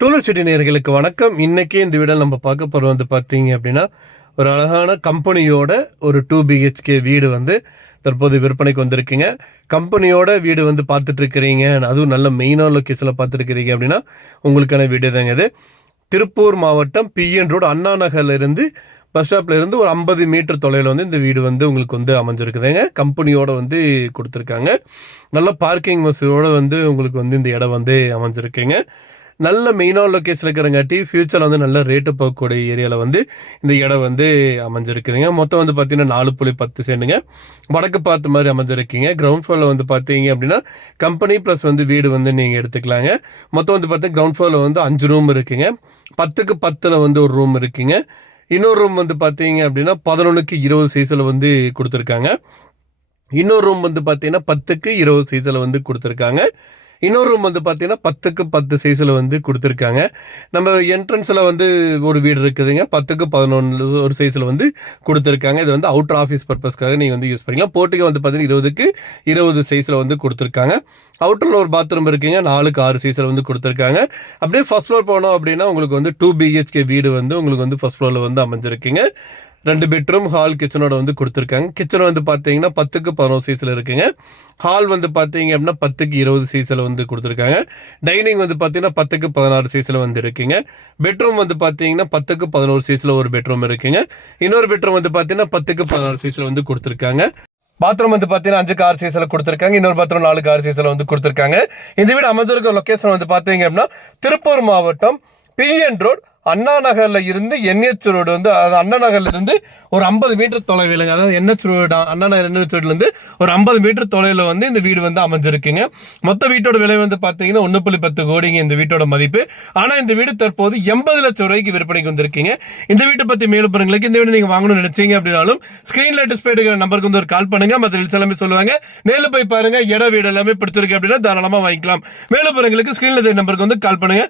டூலர் city நேயர்களுக்கு வணக்கம். இன்னைக்கு இந்த வீடியோவில் நம்ம பார்க்க போகிறது வந்து பார்த்தீங்க அப்படின்னா, ஒரு அழகான கம்பெனியோட ஒரு 2 BHK வீடு வந்து தற்போது விற்பனைக்கு வந்திருக்குங்க. கம்பெனியோட வீடு வந்து பார்த்துட்ருக்கிறீங்க, அதுவும் நல்ல மெயினான லொக்கேஷனில் பார்த்துருக்கிறீங்க அப்படின்னா உங்களுக்கான வீடியோ தாங்க இது. திருப்பூர் மாவட்டம் PN ரோடு அண்ணா நகர்லேருந்து பஸ் ஸ்டாப்பில் இருந்து ஒரு 50 மீட்டர் தொலைவில் வந்து இந்த வீடு வந்து உங்களுக்கு வந்து அமைஞ்சிருக்குதுங்க. கம்பெனியோட வந்து கொடுத்துருக்காங்க. நல்ல பார்க்கிங் வசதியோடு வந்து உங்களுக்கு வந்து இந்த இடம் வந்து அமைஞ்சிருக்குங்க. நல்ல மெயினான லொக்கேஷன் இருக்கிறங்காட்டி ஃபியூச்சரில் வந்து நல்ல ரேட்டு போகக்கூடிய ஏரியாவில் வந்து இந்த இடம் வந்து அமைஞ்சிருக்குதுங்க. மொத்தம் வந்து பார்த்தீங்கன்னா 4.10 சென்ட்டுங்க. வடக்கு பார்த்த மாதிரி அமைஞ்சிருக்கீங்க. கிரவுண்ட் ஃப்ளோரில் வந்து பார்த்தீங்க அப்படின்னா கம்பெனி ப்ளஸ் வந்து வீடு வந்து நீங்கள் எடுத்துக்கலாங்க. மொத்தம் வந்து பார்த்தீங்கன்னா கிரவுண்ட் ஃப்ளோரில் வந்து 5 ரூம் இருக்குங்க. 10க்கு 10ல் வந்து ஒரு ரூம் இருக்குங்க. இன்னொரு ரூம் வந்து பார்த்தீங்க அப்படின்னா 11க்கு 20 சைஸில் வந்து கொடுத்துருக்காங்க. இன்னொரு ரூம் வந்து பார்த்தீங்கன்னா 10க்கு 20 சைஸில் வந்து கொடுத்துருக்காங்க. இன்னொரு ரூம் வந்து பார்த்தீங்கன்னா 10க்கு 10 சைஸில் வந்து கொடுத்துருக்காங்க. நம்ம என்ட்ரன்ஸில் வந்து ஒரு வீடு இருக்குதுங்க. 10க்கு 11 ஒரு சைஸில் வந்து கொடுத்துருக்காங்க. இது வந்து அவுட்டர் ஆஃபீஸ் பர்பஸ்க்காக நீங்கள் வந்து யூஸ் பண்ணிக்கலாம். போர்ட்டுக்கு வந்து பார்த்தீங்கன்னா 20க்கு 20 சைஸில் வந்து கொடுத்துருக்காங்க. அவுட்டரில் ஒரு பாத்ரூம் இருக்குங்க. 4க்கு 6 சைஸில் வந்து கொடுத்துருக்காங்க. அப்படியே ஃபர்ஸ்ட் ஃப்ளோர் போனோம் அப்படின்னா உங்களுக்கு வந்து 2 BHK வீடு வந்து உங்களுக்கு வந்து ஃபர்ஸ்ட் ஃப்ளோரில் வந்து அமைஞ்சிருக்குங்க. 2 பெட்ரூம் ஹால் கிச்சனோட வந்து கொடுத்துருக்காங்க. கிச்சன் வந்து பார்த்தீங்கன்னா 10க்கு 11 சைஸில் இருக்குங்க. ஹால் வந்து பார்த்தீங்க அப்படின்னா 10க்கு 20 சைஸில் வந்து கொடுத்துருக்காங்க. டைனிங் வந்து பார்த்தீங்கன்னா 10க்கு 16 சைஸில் வந்து இருக்குங்க. பெட்ரூம் வந்து பார்த்தீங்கன்னா 10க்கு 11 சைஸில் ஒரு பெட்ரூம் இருக்குங்க. இன்னொரு பெட்ரூம் வந்து பார்த்தீங்கன்னா 10க்கு 16 சைஸில் வந்து கொடுத்துருக்காங்க. பாத்ரூம் வந்து பார்த்தீங்கன்னா 5க்கு 6 சைஸில் கொடுத்துருக்காங்க. இன்னொரு பாத்ரூம் 4க்கு 6 சைஸில் வந்து கொடுத்துருக்காங்க. இந்த வீடு அமைஞ்சிருக்க லொக்கேஷன் வந்து பார்த்தீங்க அப்படின்னா திருப்பூர் மாவட்டம் PN ரோடு அண்ணா நகரில் இருந்து NH ரோடு வந்து அண்ணா நகர்ல இருந்து ஒரு 50 மீட்டர் தொலைவில்ங்க. அதாவது NH road Anna Nagar NH ரோட்லேருந்து ஒரு 50 மீட்டர் தொலைவில் வந்து இந்த வீடு வந்து அமைஞ்சிருக்குங்க. மொத்த வீட்டோட விலை வந்து பார்த்தீங்கன்னா 1.10 கோடிங்க இந்த வீட்டோட மதிப்பு. ஆனால் இந்த வீடு தற்போது 80 லட்சம் ரூபாய்க்கு விற்பனைக்கு வந்திருக்கீங்க. இந்த வீட்டை பற்றி மேலும் பாருங்களுக்கு இந்த வீடு நீங்கள் வாங்கணும்னு நினைச்சீங்க அப்படின்னாலும் ஸ்க்ரீனில் டிஸ்பிளே எடுக்கிற நம்பருக்கு வந்து ஒரு கால் பண்ணுங்க. மற்ற எல்லாமே சொல்லுவாங்க. நேரில் போய் பாருங்க. இட வீடு எல்லாமே பிடிச்சிருக்கு அப்படின்னா தாராளமாக வாங்கிக்கலாம். மேலும் பாருங்களுக்கு ஸ்க்ரீனில் நம்பருக்கு வந்து கால் பண்ணுங்க.